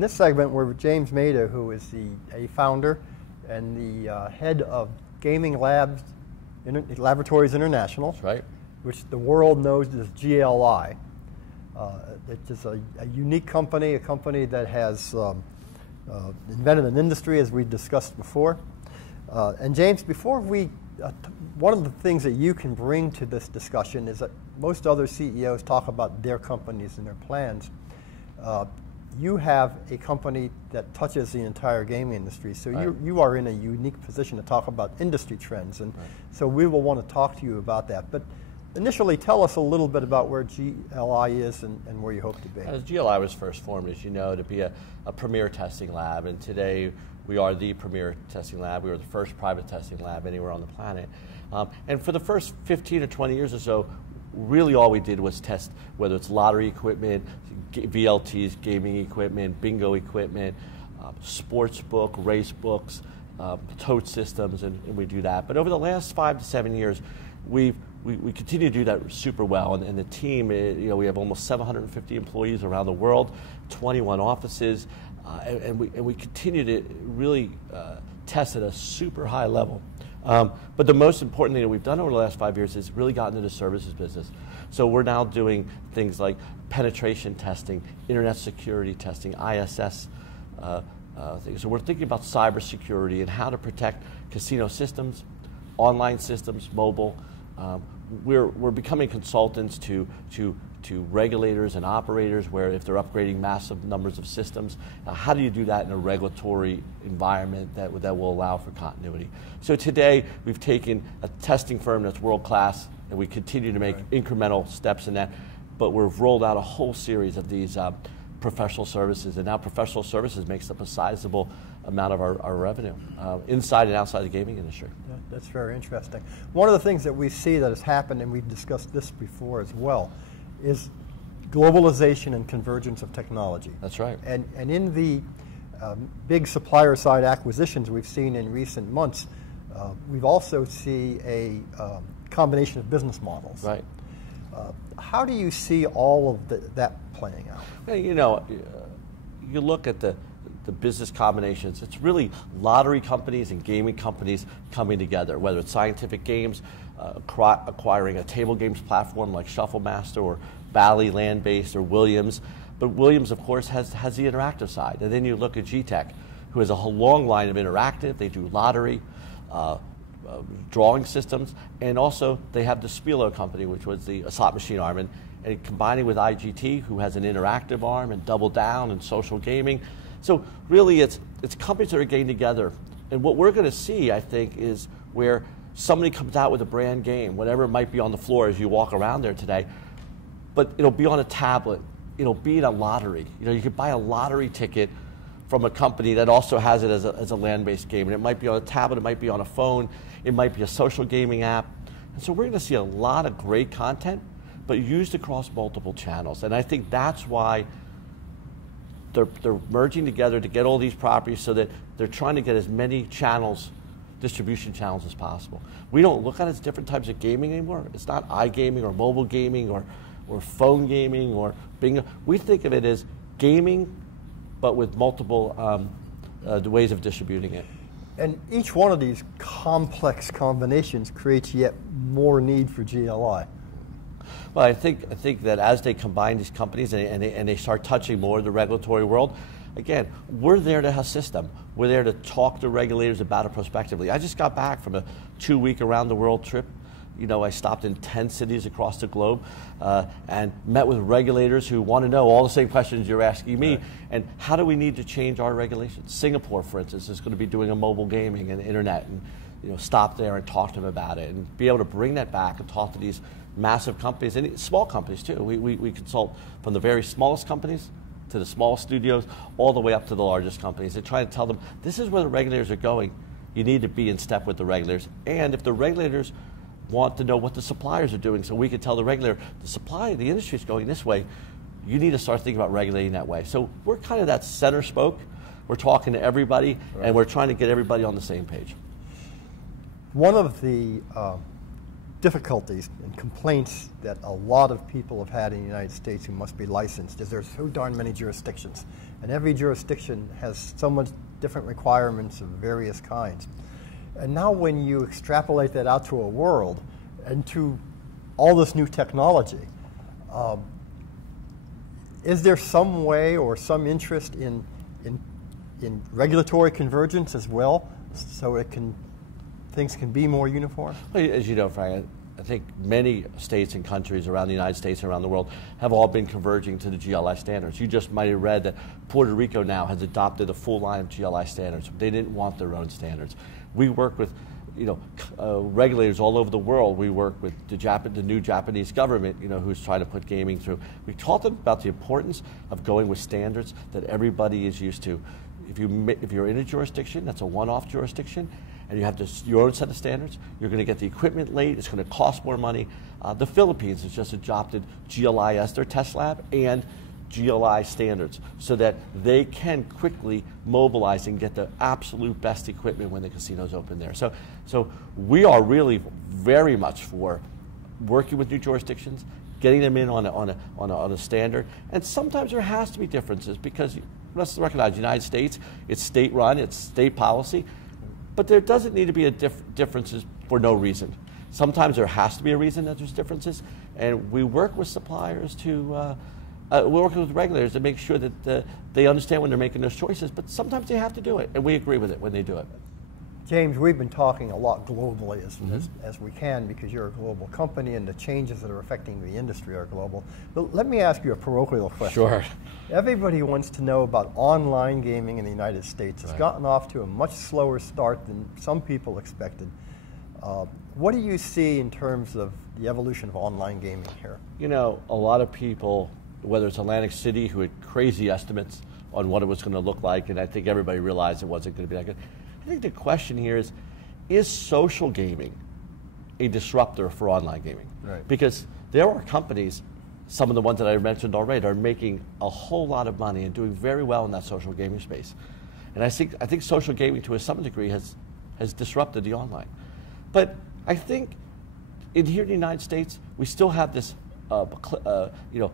In this segment, we're with James Maida, who is a founder and the head of Gaming Laboratories International. That's right. Which the world knows as GLI. It's just a unique company, a company that has invented an industry, as we discussed before. And James, before one of the things that you can bring to this discussion is that most other CEOs talk about their companies and their plans. You have a company that touches the entire gaming industry, so right. you are in a unique position to talk about industry trends, and right. So we will want to talk to you about that. But initially, tell us a little bit about where GLI is and where you hope to be. As GLI was first formed, as you know, to be a premier testing lab, and today we are the premier testing lab. We were the first private testing lab anywhere on the planet. And for the first 15 or 20 years or so, really all we did was test whether it's lottery equipment, VLTs, gaming equipment, bingo equipment, sports book, race books, tote systems, and we do that. But over the last 5 to 7 years, we continue to do that super well, and the team, we have almost 750 employees around the world, 21 offices, and we continue to really test at a super high level. But the most important thing that we've done over the last 5 years is really gotten into the services business. So we're now doing things like penetration testing, internet security testing, ISS things. So we're thinking about cybersecurity and how to protect casino systems, online systems, mobile. We're becoming consultants to regulators and operators, where if they're upgrading massive numbers of systems, how do you do that in a regulatory environment that will allow for continuity? So today we've taken a testing firm that's world class, and we continue to make right. incremental steps in that, but we've rolled out a whole series of these professional services, and now professional services makes up a sizable amount of our revenue inside and outside the gaming industry. Yeah, that's very interesting. One of the things that we see that has happened, and we've discussed this before as well, is globalization and convergence of technology. That's right. And in the big supplier side acquisitions we've seen in recent months, we've also see a combination of business models. Right. How do you see all of that playing out? Well, you look at the business combinations. It's really lottery companies and gaming companies coming together, whether it's Scientific Games acquiring a table games platform like Shuffle Master, or Bally land-based, or Williams. But Williams, of course, has the interactive side. And then you look at G-Tech, who has a whole long line of interactive. They do lottery, drawing systems, and also they have the Spielo company, which was the slot machine arm, and combining with IGT, who has an interactive arm, and Double Down and social gaming. So really it's companies that are getting together. And what we're going to see, I think, is where somebody comes out with a brand game, whatever it might be on the floor as you walk around there today, but it'll be on a tablet, it'll be in a lottery. You could buy a lottery ticket from a company that also has it as a land-based game, and it might be on a tablet, it might be on a phone, it might be a social gaming app. And so we're going to see a lot of great content, but used across multiple channels. And I think that's why they're merging together to get all these properties, so that they're trying to get as many channels, distribution channels, as possible. We don't look at it as different types of gaming anymore. It's not iGaming or mobile gaming or phone gaming or bingo. We think of it as gaming, but with multiple ways of distributing it. And each one of these complex combinations creates yet more need for GLI. Well, I think that as they combine these companies and they start touching more of the regulatory world, again, we're there to assist them. We're there to talk to regulators about it prospectively. I just got back from a 2-week around the world trip. I stopped in 10 cities across the globe and met with regulators who want to know all the same questions you're asking me. Right. And how do we need to change our regulations? Singapore, for instance, is going to be doing a mobile gaming and internet, and stop there and talk to them about it, and be able to bring that back and talk to these massive companies, and small companies too. We consult from the very smallest companies to the small studios, all the way up to the largest companies, and try to tell them, this is where the regulators are going. You need to be in step with the regulators. And if the regulators want to know what the suppliers are doing, so we can tell the regulator, the industry is going this way, you need to start thinking about regulating that way. So we're kind of that center spoke. We're talking to everybody, right, and we're trying to get everybody on the same page. One of the difficulties and complaints that a lot of people have had in the United States who must be licensed is there's so darn many jurisdictions. And every jurisdiction has so much different requirements of various kinds. And now when you extrapolate that out to a world and to all this new technology, is there some way or some interest in regulatory convergence as well, so things can be more uniform? Well, as you know, Frank, I think many states and countries around the United States and around the world have all been converging to the GLI standards. You just might have read that Puerto Rico now has adopted a full line of GLI standards. They didn't want their own standards. We work with regulators all over the world. We work with the new Japanese government, who's trying to put gaming through. We taught them about the importance of going with standards that everybody is used to. If you're in a jurisdiction that's a one-off jurisdiction, and you have your own set of standards, you're going to get the equipment late, it's going to cost more money. The Philippines has just adopted GLI as their test lab and GLI standards so that they can quickly mobilize and get the absolute best equipment when the casinos open there. So we are really very much for working with new jurisdictions, getting them in on a standard, and sometimes there has to be differences because let's recognize the United States, it's state run, it's state policy, but there doesn't need to be differences for no reason. Sometimes there has to be a reason that there's differences, and we work with suppliers to we're working with regulators to make sure that they understand when they're making those choices, but sometimes they have to do it, and we agree with it when they do it. James, we've been talking a lot globally as we can because you're a global company and the changes that are affecting the industry are global. But let me ask you a parochial question. Sure. Everybody wants to know about online gaming in the United States. It's gotten off to a much slower start than some people expected. What do you see in terms of the evolution of online gaming here? A lot of people, whether it's Atlantic City, who had crazy estimates on what it was going to look like, and I think everybody realized it wasn't going to be that good. I think the question here is social gaming a disruptor for online gaming? Right. Because there are companies, some of the ones that I mentioned already, are making a whole lot of money and doing very well in that social gaming space. And I think social gaming, to some degree, has disrupted the online. But I think here in the United States, we still have this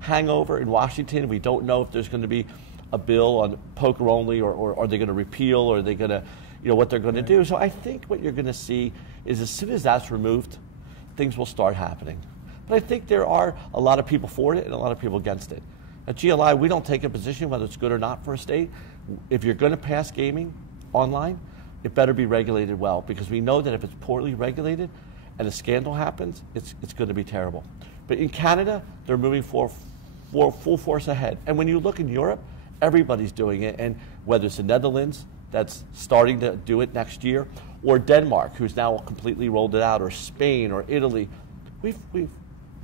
hangover in Washington. We don't know if there's going to be a bill on poker only, or are they going to repeal, or are they going to, what they're going to do. So I think what you're going to see is as soon as that's removed, things will start happening. But I think there are a lot of people for it and a lot of people against it. At GLI, we don't take a position whether it's good or not for a state. If you're going to pass gaming online, it better be regulated well, because we know that if it's poorly regulated and a scandal happens, it's going to be terrible. But in Canada, they're moving full force ahead. And when you look in Europe, everybody's doing it. And whether it's the Netherlands, that's starting to do it next year, or Denmark, who's now completely rolled it out, or Spain, or Italy, we've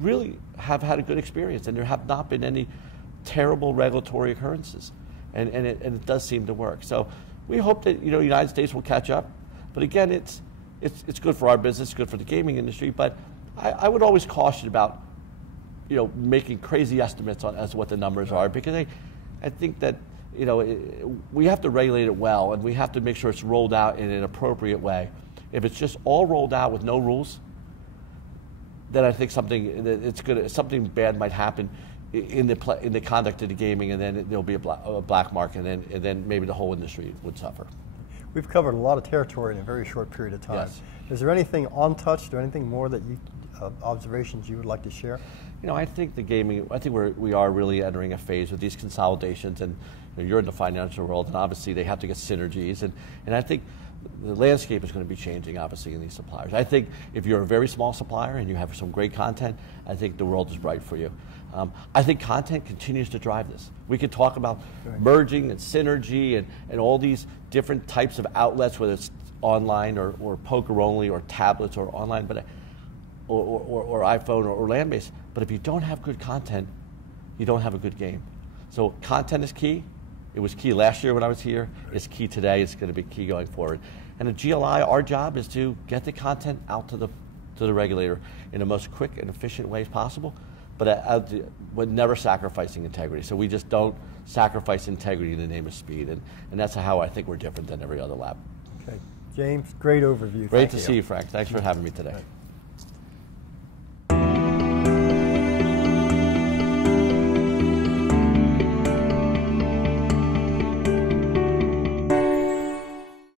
really have had a good experience, and there have not been any terrible regulatory occurrences, and it does seem to work. So we hope that the United States will catch up. But again, it's good for our business, good for the gaming industry. But I would always caution about making crazy estimates as to what the numbers are, because I think that we have to regulate it well, and we have to make sure it's rolled out in an appropriate way. If it's just all rolled out with no rules, then I think something bad might happen in the conduct of the gaming, and then there'll be a black market, and then maybe the whole industry would suffer. We've covered a lot of territory in a very short period of time. Yes. Is there anything untouched or anything more that observations you would like to share? I think the gaming, we are really entering a phase with these consolidations, and you're in the financial world, and obviously they have to get synergies, and I think the landscape is going to be changing, obviously, in these suppliers. I think if you're a very small supplier and you have some great content, I think the world is bright for you. I think content continues to drive this. We could talk about merging and synergy and all these different types of outlets, whether it's online or poker only or tablets or online, but or iPhone or land-based. But if you don't have good content, you don't have a good game. So content is key. It was key last year when I was here. It's key today. It's going to be key going forward. And at GLI, our job is to get the content out to the regulator in the most quick and efficient ways possible, but with never sacrificing integrity. So we just don't sacrifice integrity in the name of speed, and that's how I think we're different than every other lab. Okay, James, great overview. Great to see you, Frank. Thanks for having me today.